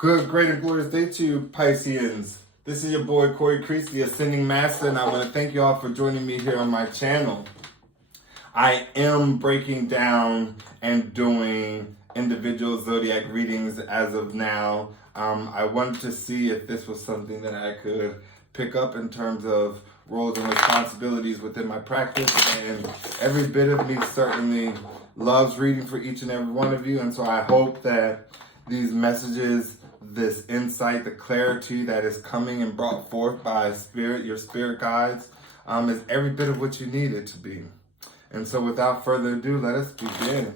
Good, great, and glorious day to you, Pisceans. This is your boy, Corey Creech, the Ascending Master, and I want to thank you all for joining me here on my channel. I am breaking down and doing individual zodiac readings as of now. I wanted to see if this was something that I could pick up in terms of roles and responsibilities within my practice, and every bit of me certainly loves reading for each and every one of you, and so I hope that these messages, this insight, the clarity that is coming and brought forth by spirit, your spirit guides, is every bit of what you need it to be. And so without further ado, let us begin.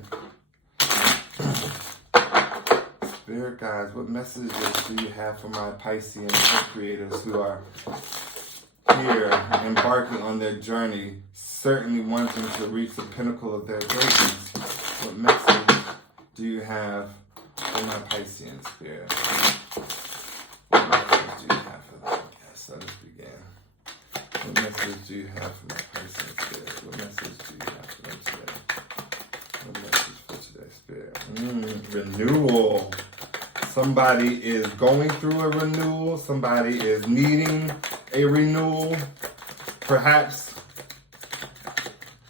Spirit guides, what messages do you have for my Piscean co-creators who are here embarking on their journey, certainly wanting to reach the pinnacle of their greatness? What message do you have for my Piscean spirit? What message do you have for them? Yes, let us begin. What message do you have for my Piscean spirit? What message do you have for them today? What message for today's spirit? Renewal. Somebody is going through a renewal. Somebody is needing a renewal. Perhaps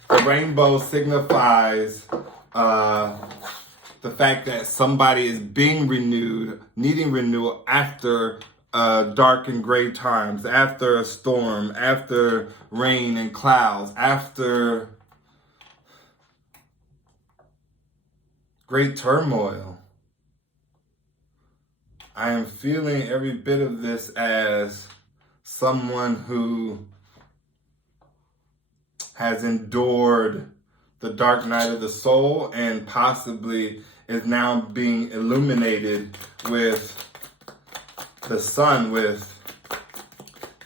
the rainbow signifies the fact that somebody is being renewed, needing renewal after dark and gray times, after a storm, after rain and clouds, after great turmoil. I am feeling every bit of this as someone who has endured the dark night of the soul and possibly is now being illuminated with the sun, with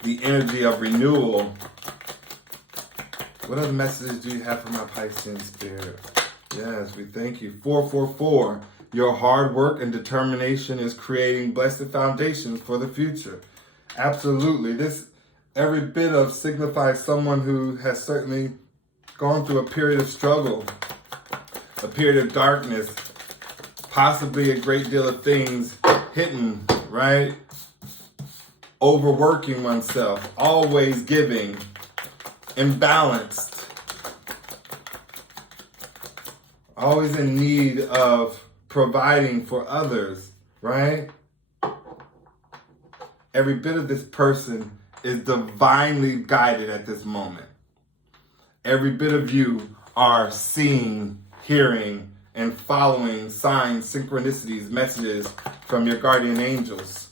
the energy of renewal. What other messages do you have for my Piscean spirit? Yes, we thank you. 444. Your hard work and determination is creating blessed foundations for the future. Absolutely. This every bit of signifies someone who has certainly gone through a period of struggle, a period of darkness, possibly a great deal of things hidden, right? Overworking oneself, always giving, imbalanced, always in need of providing for others, right? Every bit of this person is divinely guided at this moment. Every bit of you are seeing, hearing, and following signs, synchronicities, messages from your guardian angels.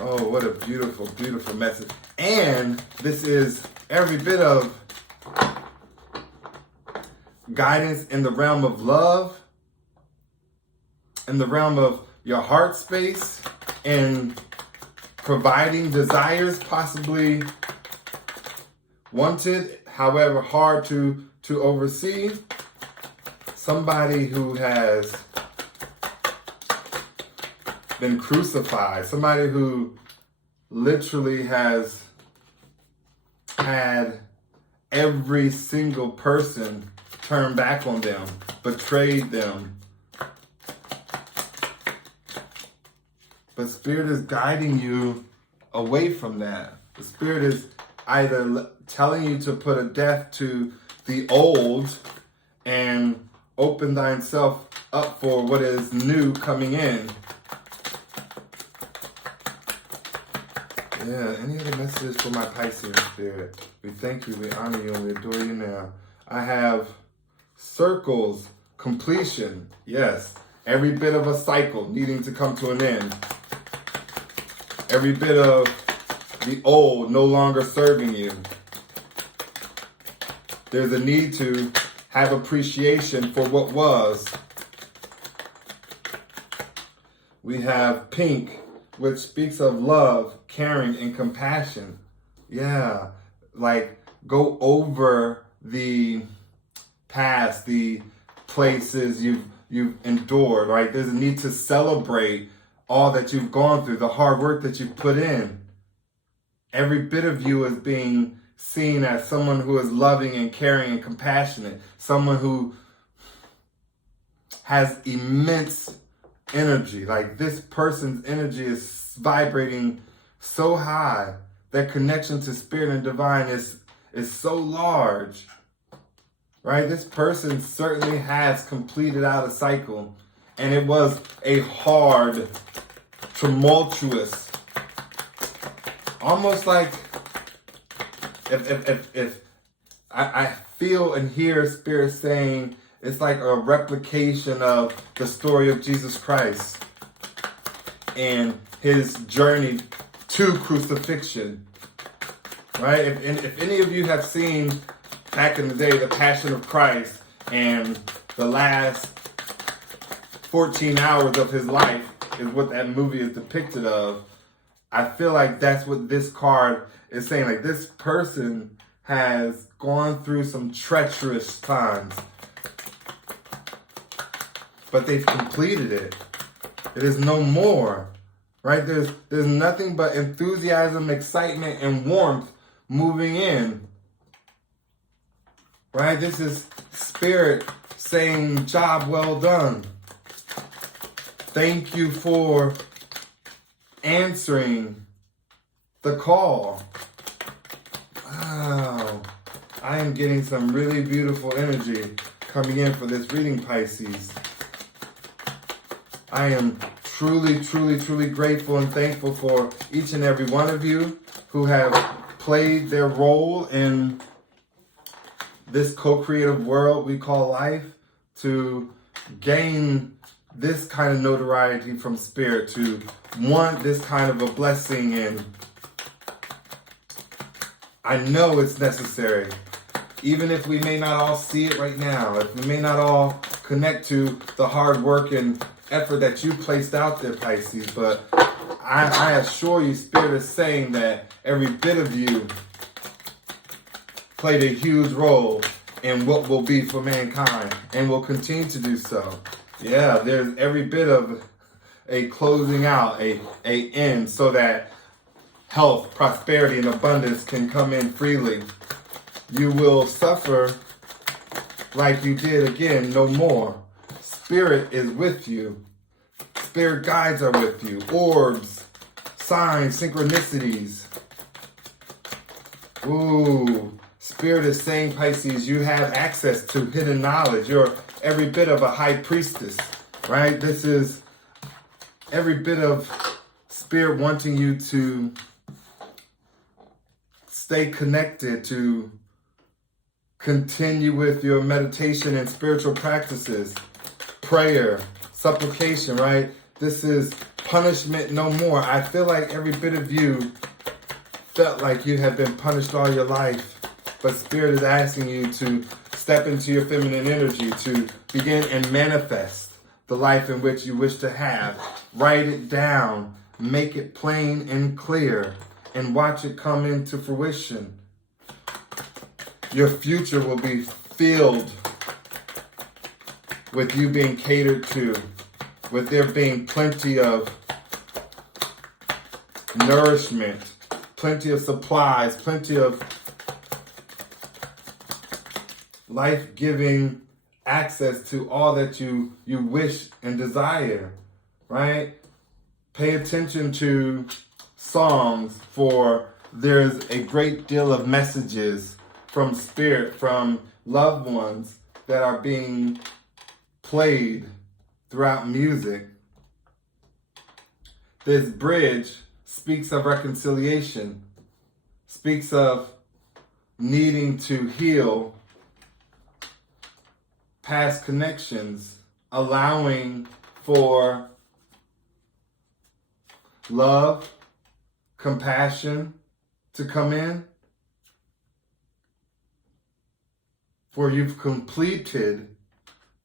Oh, what a beautiful, beautiful message. And this is every bit of guidance in the realm of love, in the realm of your heart space, and providing desires possibly wanted, however hard to oversee. Somebody who has been crucified, somebody who literally has had every single person turn back on them, betrayed them. But Spirit is guiding you away from that. The Spirit is either telling you to put a death to the old and open thyself up for what is new coming in. Yeah, any other messages for my Piscean spirit? We thank you, we honor you, and we adore you now. I have circles, completion. Yes, every bit of a cycle needing to come to an end. Every bit of the old no longer serving you. There's a need to have appreciation for what was. We have pink, which speaks of love, caring, and compassion. Yeah, like go over the past, the places you've endured, right? There's a need to celebrate all that you've gone through, the hard work that you've put in. Every bit of you is being seen as someone who is loving and caring and compassionate, someone who has immense energy. Like this person's energy is vibrating so high. That connection to spirit and divine is so large. Right? This person certainly has completed out a cycle. And it was a hard, tumultuous, almost like if I feel and hear Spirit saying it's like a replication of the story of Jesus Christ and his journey to crucifixion, right? If any of you have seen back in the day the Passion of Christ and the last 14 hours of his life is what that movie is depicted of, I feel like that's what this card is saying. Like this person has gone through some treacherous times, but they've completed it. It is no more, right? There's nothing but enthusiasm, excitement, and warmth moving in, right? This is Spirit saying, job well done. Thank you for answering the call. Wow. I am getting some really beautiful energy coming in for this reading, Pisces. I am truly, truly, truly grateful and thankful for each and every one of you who have played their role in this co-creative world we call life to gain this kind of notoriety from Spirit, to want this kind of a blessing, and I know it's necessary. Even if we may not all see it right now, if we may not all connect to the hard work and effort that you placed out there, Pisces, but I assure you, Spirit is saying that every bit of you played a huge role in what will be for mankind and will continue to do so. Yeah, there's every bit of a closing out, a end, so that health, prosperity, and abundance can come in freely. You will suffer like you did again, no more. Spirit is with you. Spirit guides are with you. Orbs, signs, synchronicities. Ooh, Spirit is saying, Pisces, you have access to hidden knowledge. You're every bit of a high priestess, right? This is every bit of Spirit wanting you to stay connected, to continue with your meditation and spiritual practices, prayer, supplication, right? This is punishment no more. I feel like every bit of you felt like you have been punished all your life, but Spirit is asking you to step into your feminine energy, to begin and manifest the life in which you wish to have. Write it down, make it plain and clear, and watch it come into fruition. Your future will be filled with you being catered to, with there being plenty of nourishment, plenty of supplies, plenty of life-giving access to all that you wish and desire, right? Pay attention to songs, for there's a great deal of messages from Spirit, from loved ones that are being played throughout music. This bridge speaks of reconciliation, speaks of needing to heal past connections, allowing for love, compassion to come in. For you've completed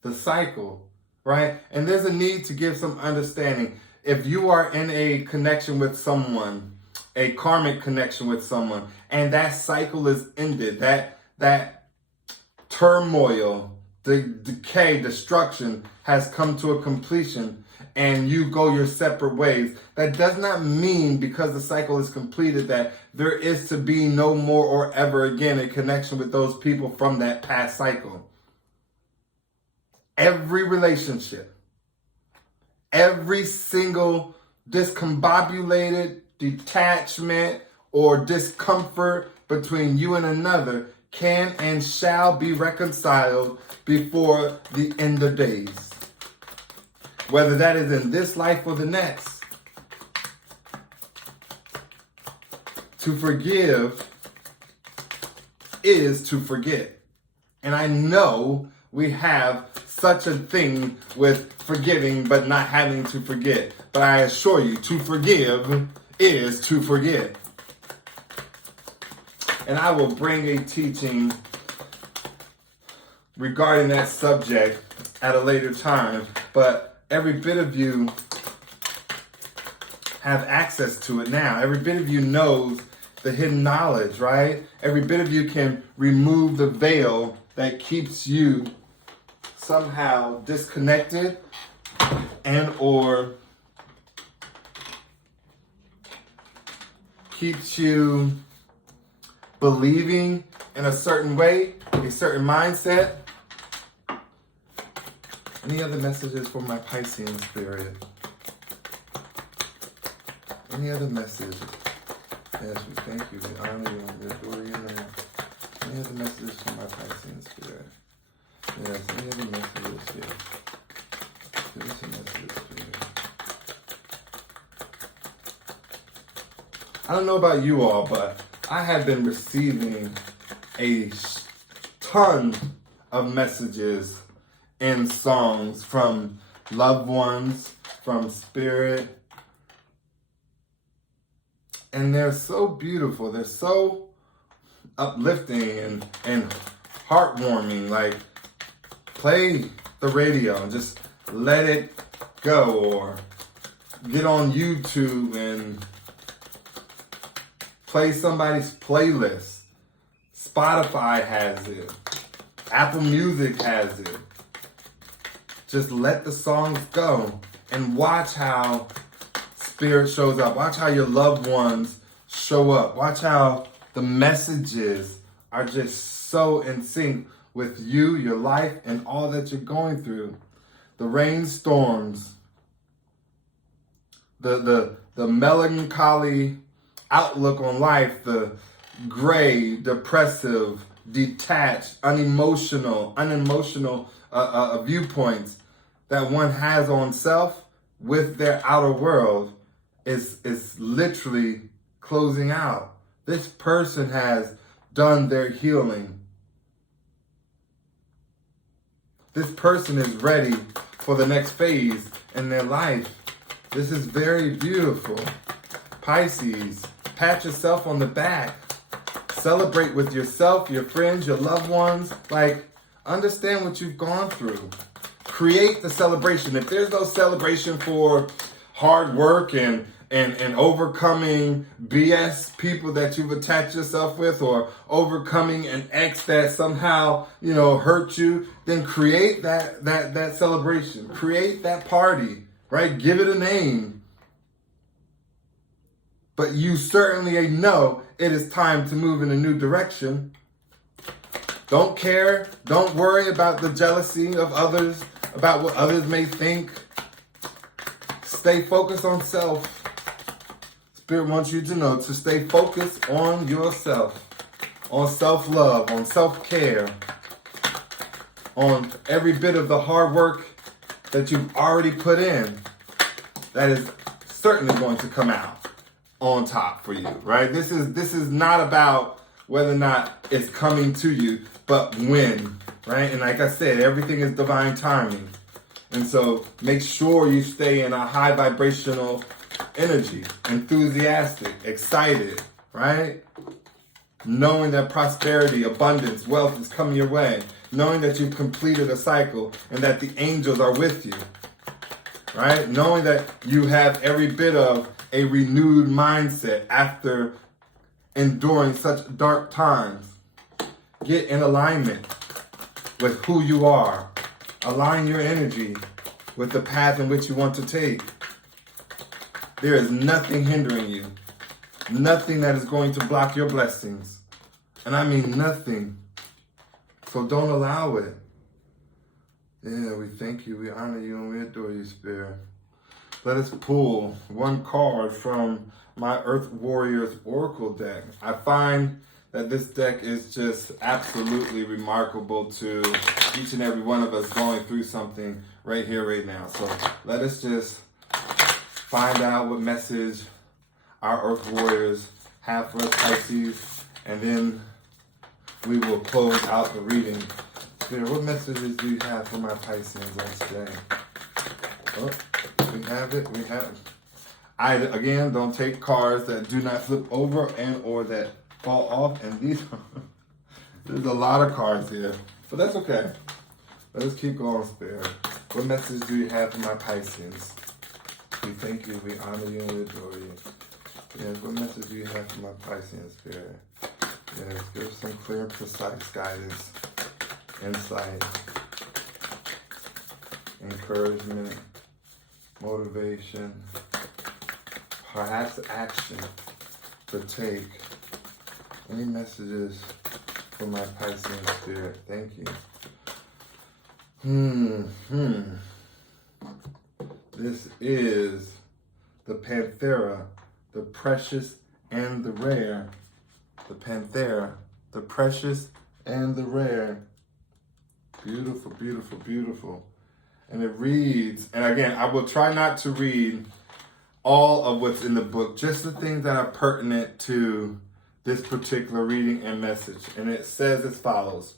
the cycle, right? And there's a need to give some understanding. If you are in a connection with someone, a karmic connection with someone, and that cycle is ended, that turmoil, the decay, destruction has come to a completion, and you go your separate ways, that does not mean because the cycle is completed that there is to be no more or ever again a connection with those people from that past cycle. Every relationship, Every single discombobulated detachment or discomfort between you and another can and shall be reconciled before the end of days. Whether that is in this life or the next. To forgive is to forget. And I know we have such a thing with forgetting but not having to forget. But I assure you, to forgive is to forget. And I will bring a teaching regarding that subject at a later time. But every bit of you have access to it now. Every bit of you knows the hidden knowledge, right? Every bit of you can remove the veil that keeps you somehow disconnected and or keeps you believing in a certain way, a certain mindset. Any other messages for my Piscean spirit? Any other messages? Yes, we thank you. We honor you. We adore you now. Any other messages for my Piscean spirit? Yes, any other messages? Yes. Give us a message, spirit. I don't know about you all, but I have been receiving a ton of messages in songs from loved ones, from spirit. And they're so beautiful. They're so uplifting and heartwarming. Like, play the radio and just let it go. Or get on YouTube and play somebody's playlist. Spotify has it. Apple Music has it. Just let the songs go and watch how spirit shows up. Watch how your loved ones show up. Watch how the messages are just so in sync with you, your life, and all that you're going through. The rainstorms, the melancholy outlook on life, the gray, depressive, detached, unemotional viewpoints that one has on self with their outer world is literally closing out. This person has done their healing. This person is ready for the next phase in their life. This is very beautiful. Pisces, pat yourself on the back. Celebrate with yourself, your friends, your loved ones. Like, understand what you've gone through. Create the celebration. If there's no celebration for hard work and overcoming BS people that you've attached yourself with, or overcoming an ex that somehow, hurt you, then create that celebration. Create that party, right? Give it a name. But you certainly know it is time to move in a new direction. Don't care. Don't worry about the jealousy of others, about what others may think. Stay focused on self. Spirit wants you to know to stay focused on yourself, on self-love, on self-care, on every bit of the hard work that you've already put in. That is certainly going to come out on top for you, right? This is not about whether or not it's coming to you, but when, right? And like I said, everything is divine timing. And so make sure you stay in a high vibrational energy, enthusiastic, excited, right? Knowing that prosperity, abundance, wealth is coming your way. Knowing that you've completed a cycle and that the angels are with you, right? Knowing that you have every bit of a renewed mindset after enduring such dark times. Get in alignment with who you are. Align your energy with the path in which you want to take. There is nothing hindering you. Nothing that is going to block your blessings. And I mean nothing. So don't allow it. Yeah, we thank you, we honor you, and we adore you, Spirit. Let us pull one card from my Earth Warriors Oracle deck. I find that this deck is just absolutely remarkable to each and every one of us going through something right here, right now. So let us just find out what message our Earth Warriors have for us, Pisces, and then we will close out the reading. Spirit, what messages do you have for my Pisceans on today? Oh, we have it. We have it. I, again, don't take cards that do not flip over and or that fall off. And there's a lot of cards here, but that's okay. Let us keep going, Spirit. What message do you have for my Pisceans? We thank you, we honor you, and we adore you. Yes, what message do you have for my Piscean, Spirit? Yes, give us some clear, precise guidance, insight, encouragement, motivation, perhaps action to take. Any messages for my Piscean Spirit? Thank you. This is the Panthera, the precious and the rare. The Panthera, the precious and the rare. Beautiful, beautiful, beautiful. And it reads, and again, I will try not to read all of what's in the book, just the things that are pertinent to this particular reading and message. And it says as follows: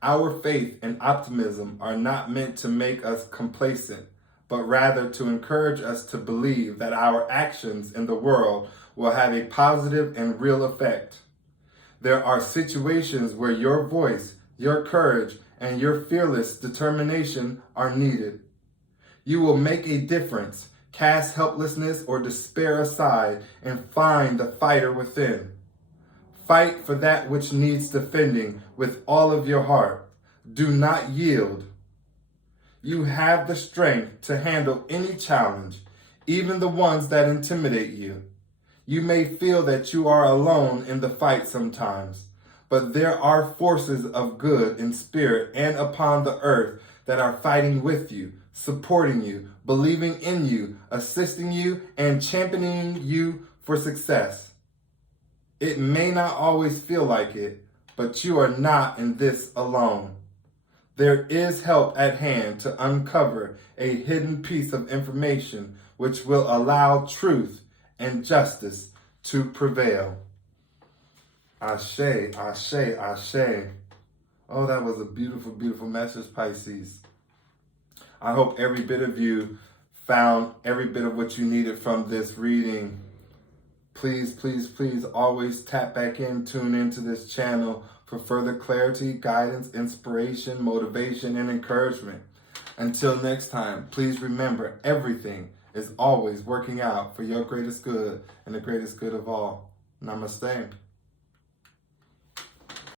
our faith and optimism are not meant to make us complacent, but rather to encourage us to believe that our actions in the world will have a positive and real effect. There are situations where your voice, your courage, and your fearless determination are needed. You will make a difference, cast helplessness or despair aside, and find the fighter within. Fight for that which needs defending with all of your heart. Do not yield. You have the strength to handle any challenge, even the ones that intimidate you. You may feel that you are alone in the fight sometimes, but there are forces of good in spirit and upon the earth that are fighting with you, supporting you, believing in you, assisting you, and championing you for success. It may not always feel like it, but you are not in this alone. There is help at hand to uncover a hidden piece of information which will allow truth and justice to prevail. Ashe, ashe, ashe. Oh, that was a beautiful, beautiful message, Pisces. I hope every bit of you found every bit of what you needed from this reading. Please, please, please always tap back in, tune into this channel for further clarity, guidance, inspiration, motivation, and encouragement. Until next time, please remember, everything is always working out for your greatest good and the greatest good of all. Namaste.